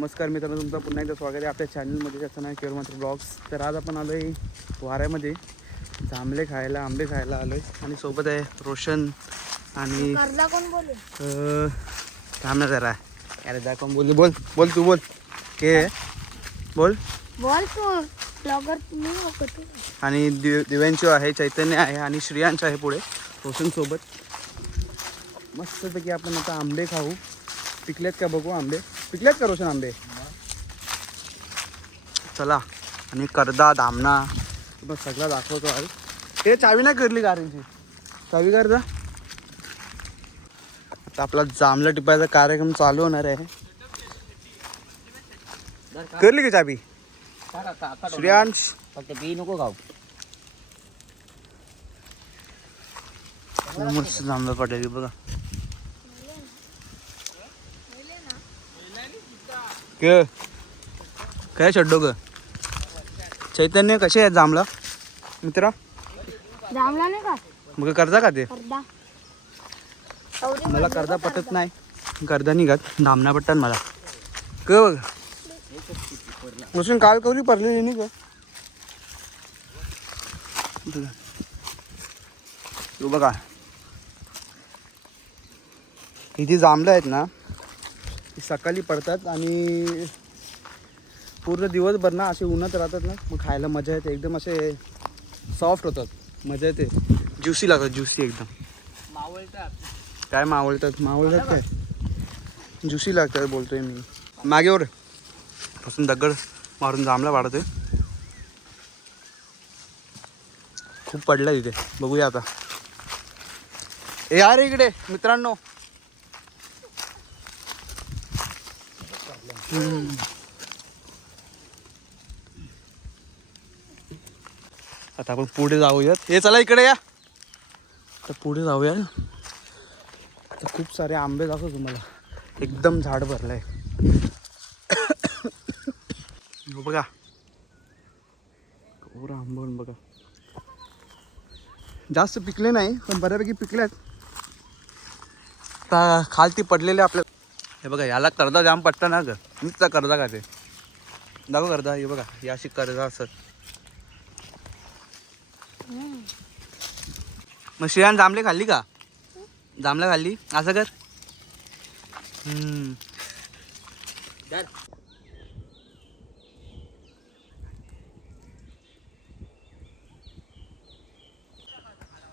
नमस्कार मित्रांनो, तुमचं पुन्हा एकदा स्वागत आहे आपल्या चॅनलमध्ये, ज्याचं नाव केवळ मात्र ब्लॉग्स. तर आज आपण आलो आहे वाऱ्यामध्ये जांभळे खायला, आंबे खायला आलो आहे. आणि सोबत आहे रोशन आणि थांब जरा अरे दा कोण बोल बोल बोल तू बोल के बोल बोल तू ब्लॉगर आणि दिव्यांशू आहे, चैतन्य आहे आणि श्रियांश आहे पुढे रोशन सोबत. मस्तपैकी आपण आता आंबे खाऊ. पिकलेत का बघू आंबे, पिकलेत का रोशन आंबे? चला. आणि कर्दा धामणा मग सगळा दाखवतो आहे. हे चावी नाही करली गाडीची, चावी कर जा. आता आपला जांभळं टिपायचा कार्यक्रम चालू होणार आहे. करली की चावी श्रियांश? फक्त पी नको खाऊ. मस्त जांभळं पडलेली बघा. काय चड्डो ग चैतन्य? कसे आहेत जांभळं मित्र? जामला नाही का मग कर्जा का ते? अर्धा मला कर्जा पटत नाही, कर्जा निघत धामणा पटतात मला. क बघ रोशन काल कवरी पडलेली नाही का? तू बघा इथे जांभळं आहेत ना, ती सकाळी पडतात आणि पूर्ण दिवसभर ना असे उन्हात राहतात ना, मग खायला मजा येते. एकदम असे सॉफ्ट होतात, मजा येते, ज्युसी लागतात, ज्युसी एकदम. काय मावळतात काय ज्युसी लागतात बोलतोय मी. मागेवर पासून दगड मारून जांभळा वाढतोय. खूप पडला तिथे, बघूया आता. ए यार इकडे मित्रांनो, आता आपण पुढे जाऊयात. हे चला इकडे या, तर पुढे जाऊया. आता खूप सारे आंबे दाखवतो तुम्हाला, एकदम झाड भरलंय. बघा पूर्ण आंबवून बघा. जास्त पिकले नाही पण बऱ्यापैकी पिकले आहेत. आता खालती पडलेले आपल्या. हे बघा याला कर्जा जाम पटता ना ग, नुसता कर्जा का ते दाखव कर्जा. हे बघा या अशी कर्जा असत. मग श्रेयान जांभळे खाल्ली का? जांभळा खाल्ली असं कर.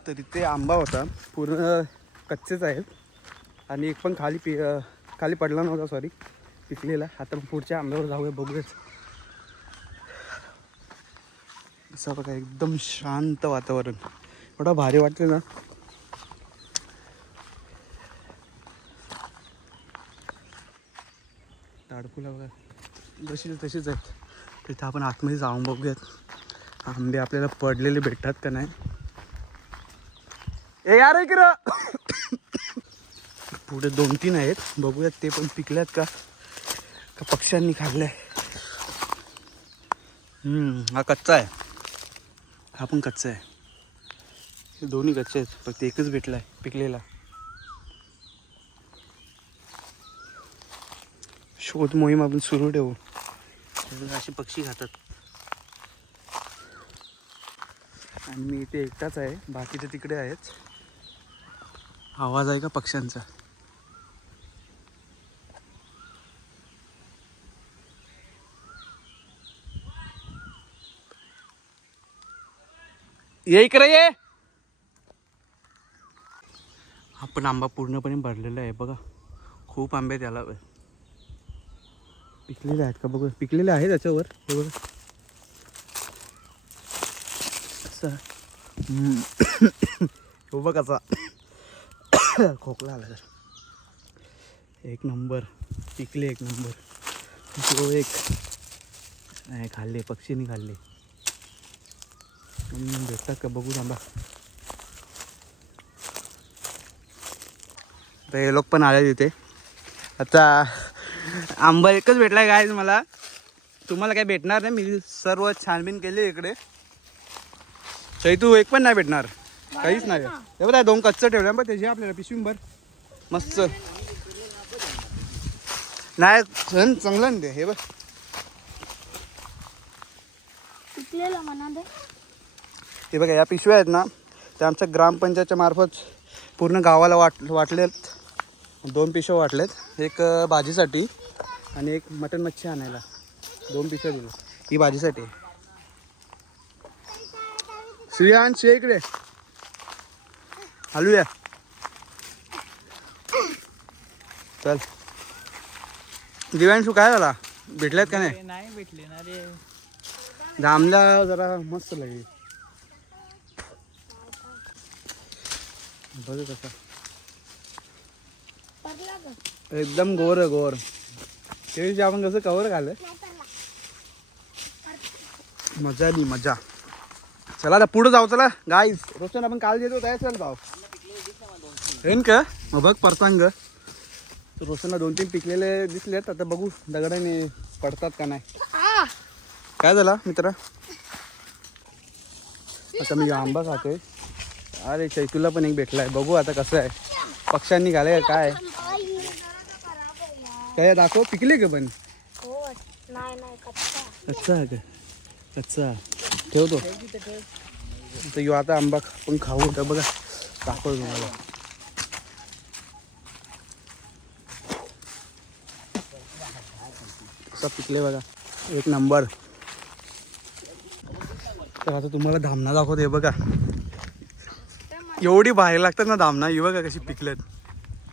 तर इथे आंबा होता, पूर्ण कच्चेच आहेत आणि एक पण खाली पडला नव्हता, सॉरी पिकलेला. आता पुढच्या आंब्यावर जाऊया, बघूयाच. असं बघा एकदम शांत वातावरण, एवढा भारी वाटते ना. झाडफुलं बघा जशी तशीच आहेत. तिथं आपण आतमध्ये जाऊन बघूयात आंबे आपल्याला पडलेले भेटतात का नाही. ए यार इकडं पुढे 2-3 आहेत, बघूयात ते पण पिकल्यात का पक्ष्यांनी खाल्लंय. हा कच्चा आहे, हा पण कच्चा आहे. हे दोन्ही कच्चे आहेत, फक्त एकच भेटलाय पिकलेला. शोध मोहीम आपण सुरू ठेवू. असे पक्षी खातात आणि मी इथे एकटाच आहे, बाकीचे तिकडे आहेत. आवाज आहे का पक्ष्यांचा? ये इकडे ये. आपण आंबा पूर्णपणे भरलेला आहे बघा. खूप आंबे त्याला पिकलेले आहेत का बघा. पिकलेले आहेत त्याच्यावर, हे बघा असं. हो बघ कसा खोकला आला तर. एक नंबर पिकले, एक नंबर. तो एक नाही खाल्ले, पक्षीने खाल्ले. भेटतात का बघू थांबा. तर हे लोक पण आले तिथे. आता आंबा एकच भेटलाय काय मला, तुम्हाला काय भेटणार नाही. मी सर्व छानबीन केली इकडे. चैतू एक पण नाही भेटणार, काहीच नाही. हे बघा 2 कच्चं ठेवल्या, बघ त्याची आपल्याला पिशवीभर मस्त. नाही सण चांगलं ना ते हे बघ. पिकलेलं म्हणा दे. हे बघा या पिशव्या आहेत ना त्या आमच्या ग्रामपंचायतच्या मार्फत पूर्ण गावाला वाटलेत. 2 पिशव्या वाटलेत. एक भाजीसाठी आणि एक मटण मच्छी आणायला. 2 पिशव्या दिल्या. ही भाजीसाठी. श्रेयांश ये इकडे. हलूया चल. दिव्यांशू काय झाला भेटल्यात का नाही? नाही भेटले ना रे. जांभल्या जरा मस्त लागली बघ कसा पडला ग. एकदम गोर गोर. ते दिवशी आपण कसं कवर घालं मजा आली मजा. चला आता पुढे जाऊ. चला गाईज रोशन आपण काल देतो काय चल भाऊ येईन का मग बघ परतांग. रोशनला 2-3 पिकलेले दिसलेत. आता बघू दगडाने पडतात का नाही. काय झाला मित्रा? आता मी आंबा खातोय. अरे चैतूला पण एक भेटलाय. बघू आता कसं आहे. पक्ष्यांनी घालाय काय काय दाखव. पिकले का पण? हो नाही नाही कच्चा. कच्चा आहे का? कच्चा ठेवतो तर यो आता आंबा पण खाऊ. तर बघा दाखव तुम्हाला. कसा पिकले बघा एक नंबर. तर आता तुम्हाला धामणा दाखवतो. हे बघा एवढी भारी लागतात ना धामणा. ही बघा कशी पिकलेत.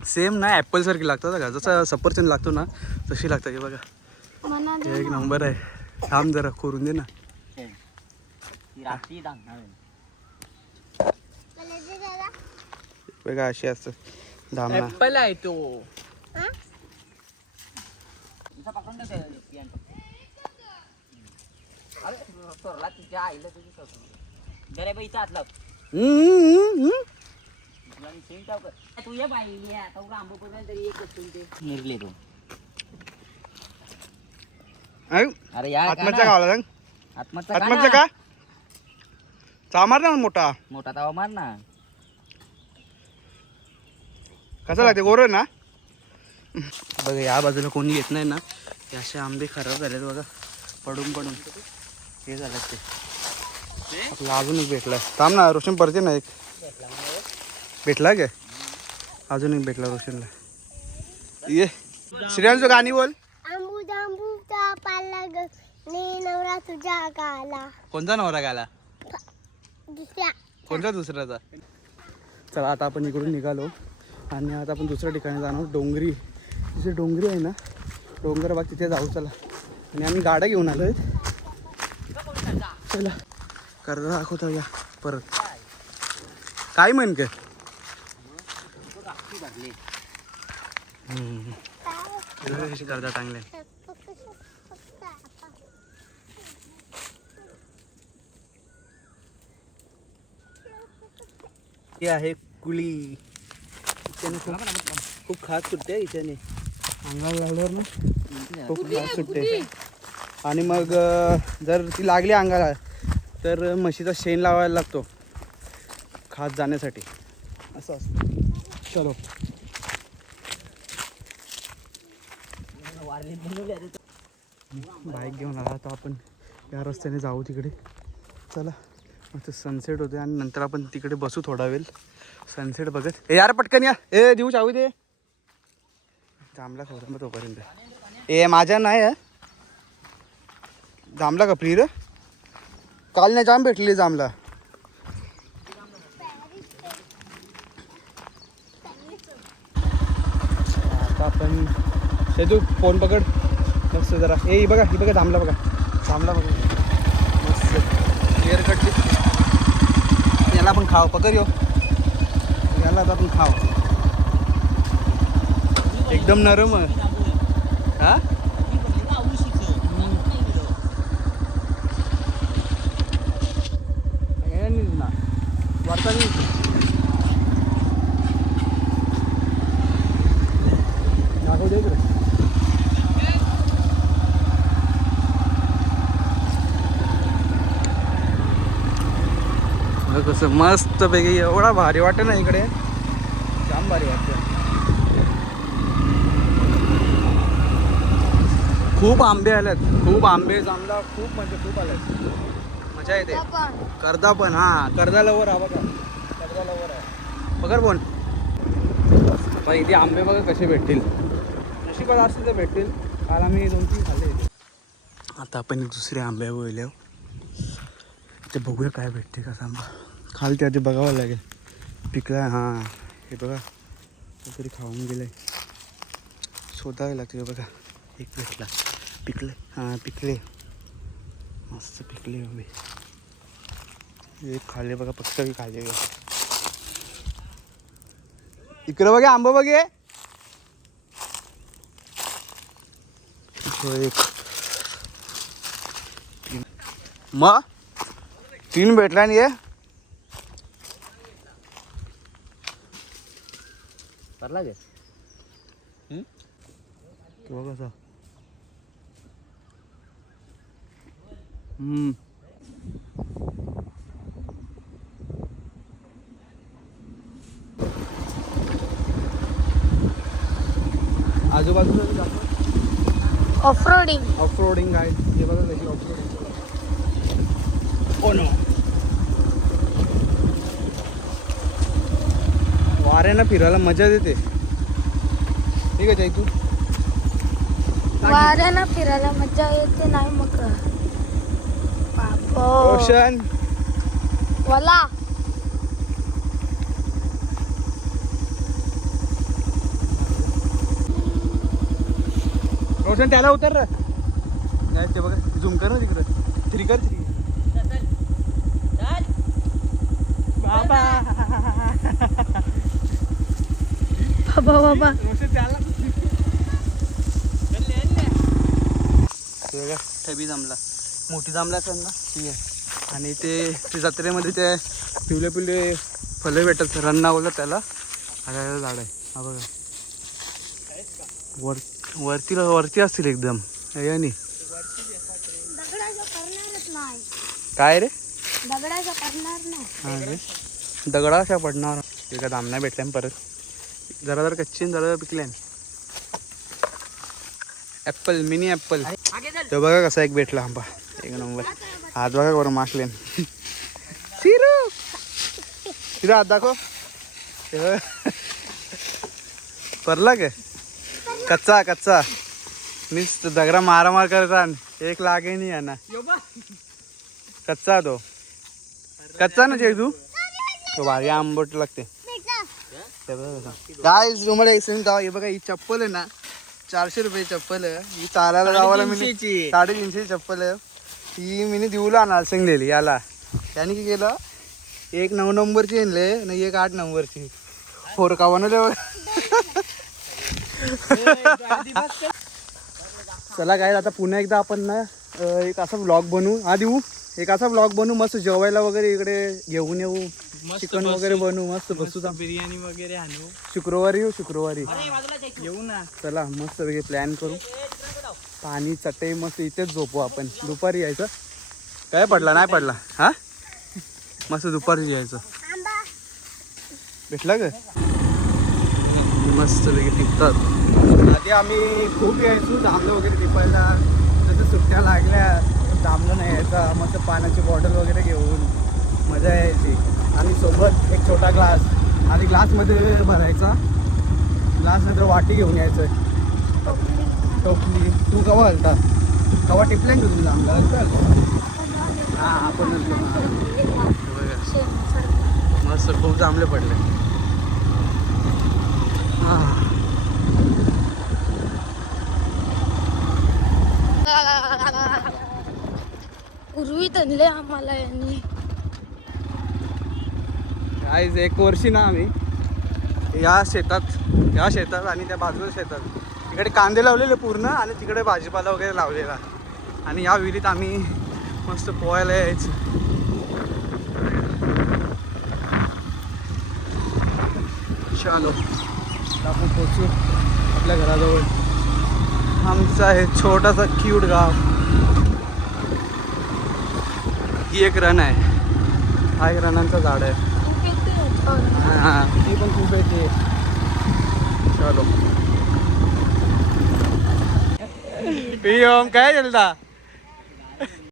सेम ना ॲपल सारखी लागतात का जसं सफरचंद लागतो ना तशी लागतात. हे बघा म्हणा दे. हे एक नंबर आहे. थांब जरा करून दे ना. बघा अशी असतं धामणा. ऍपल आहे तो. अरे आत्महत्या गावाला सांग. आत्महत्या का चामार ना मोठा मोठा तवा मार ना. कसा लागते गोर ना. बघा या बाजूला कोणी येत नाही ना. हे असे आंबे खराब झालेत बघा पडून पडून हे झालं ते. आपला अजून एक भेटलाय. थांब ना रोशन परते ना. एक भेटला काय? अजून एक भेटला रोशनला. ये श्रेयांचं गाणी बोल. आंबू जांबूचा पाला ग ने नवरा तुझ्या गाला. कोणता नवरा गाला? दुसऱ्या. कोणता दुसऱ्याचा? चला आता आपण इकडून निघालो आणि आता आपण दुसऱ्या ठिकाणी जाणार. डोंगरी तिथे डोंगरी आहे ना डोंगर बाग तिथे जाऊ. चला आणि आम्ही गाड्या घेऊन आलो आहेत. चला कर्ज दाखवतो या परत. काय म्हण काय कशी कर्जा टांगले. हे आहे कुळी. इथे खूप खास सुटते. इथे अंगाला लागल्यावर ना खूप खास सुटते. आणि मग जर ती लागली अंगाला तर म्हशीचा शेण लावायला लागतो खास जाण्यासाठी. असं असतं. चलो बाईक घेऊन आला तर आपण या रस्त्याने जाऊ तिकडे. चला मग सनसेट होते आणि नंतर आपण तिकडे बसू थोडा वेळ सनसेट बघत. ए यार पटकन या. ए देऊ चावी दे. जांभला खाऊ मग तोपर्यंत. ए माझ्या नाही आहे जांभला का फ्री रे. काल नाही जाम भेटलेली जांभला. आता आपण तू फोन पकड मस्त जरा. ए बघा ही बघा थांबला बघा. थांबला बघा मस्त क्लिअर कटली. याला आपण खाव पकड यो. याला आता आपण खाव एकदम नरम आहे. हा ना वार्ता दाखव दे इकडे. कसं मस्त पैकी एवढा भारी वाटत ना इकडे. जाम भारी वाटतं. खूप आंबे आलेत, खूप आंबे जांभळा खूप म्हणजे खूप आलेत. मजा येते. कर्दा पण, हा कर्दा लवर हा बघा, कर्दा लवर आहे बघा कोण. पण इथे आंबे बघा कसे भेटतील, नशिबात असतील तर भेटतील. काल आम्ही 2-3 खाल्ले. आता आपण दुसरे आंबे बोलले ते बघूया काय भेटते का आंबा. खाली ते आधी बघावं लागेल. पिकला हां, हे बघा तरी खाऊन गेलंय. शोधावे लागते. बघा एक भेटला, पिकले. हां पिकले, मस्त पिकले आंबे. एक खाल्ले बघा, पक्ष बी खाल्ले बघा. इकडं बघा आंबा बघे. एक मग 3 भेटला आणि ये करला गे किंवा कसा. आजूबाजूला ऑफरोडिंग ऑफरोडिंग आहे हे बघा त्याची ऑफरोडिंग. ओ नो, वाऱ्यानं फिरायला मजा देते. ठीक आहे तू वाऱ्यानं फिरायला मजा येते नाही मग रोशन वाला रोशन त्याला उतर रे. नाही ते बघा झूम कर ना तिकडं. थ्री कर थ्री. बाबा बाबा बाबा रोशन त्याला बघा ठबी जमला, मोठी जमला असेल ना ती आहे. आणि ते जत्रेमध्ये ते पिवले पिवले फळे भेटतात, रन्ना बोलतात त्याला. झाड आहे हा बघा. वरती असतील एकदम यानी. काय रे दगडाचा करणार नाही. हा रे दगडा अशा पडणार. एका दामना भेटल्या परत. जरा कच्ची जरा पिकल्या. Apple, mini apple. तो बघा कसा एक भेटला आंबा, एक नंबर. हात बघा बरं मासलेन. शिरू शिरू हात दाखव. परला काय कच्चा कच्चा मीच दगडा मारामार करतात. एक लागे नाही ना, कच्चा तो कच्चा ना जे तो भारी आंबट लागते. काय तुम्हाला एक सांगता, हे बघा ही चप्पल आहे ना 400 रुपये चप्पल आहे. ही चालायला जावाला मी 350 चप्पल आहे. ही मी दिवला नालसिंग दिली याला. त्याने काय केलं, एक 9 नंबरची आणले आणि एक 8 नंबरची. 4 का बनवले. चला काय आता पुन्हा एकदा आपण ना एक असा ब्लॉग बनवू. हा देऊ एक असा ब्लॉग बनवू, मस्त जेवायला वगैरे इकडे घेऊन येऊ. चिकन वगैरे बनवू, मस्त बसू. बिर्याणी वगैरे आणू. शुक्रवारी येऊ, शुक्रवारी येऊ ना. चला मस्त प्लॅन करू. पाणी चटई मस्त इथेच झोपू आपण. दुपारी यायचं. काय पडला नाही पडला हा, मस्त दुपारी यायचं. भेटला का मस्त वेगळे टिकतात. आधी आम्ही खूप यायचो जांभळं वगैरे टिपायला. जसं सुट्ट्या लागल्या जांभळं नाही यायचा. मस्त पाण्याची बॉटल वगैरे घेऊन मजा यायची. आणि सोबत एक छोटा ग्लास आणि ग्लासमध्ये भरायचा. ग्लास नंतर वाटी घेऊन यायचं, टोपली. तू कवा हलता कवा टिपले का तुला हां आपण मस्त खूप जांभळे पडले. हां पूर्वी त्यांले आम्हाला यांनी आज 1 वर्षी ना आम्ही या शेतात आणि त्या बाजूला शेतात इकडे कांदे लावलेले पूर्ण आणि तिकडे भाजीपाला वगैरे लावलेला. आणि या विहिरीत आम्ही मस्त पोहायला यायचं. चलो आपण पोचू आपल्या घराजवळ. आमचं आहे छोटासा क्यूट गाव. ही एक रण आहे. हा एक रणांचं झाड आहे. हां ती पण खूप येते. चलो पियम काय चलता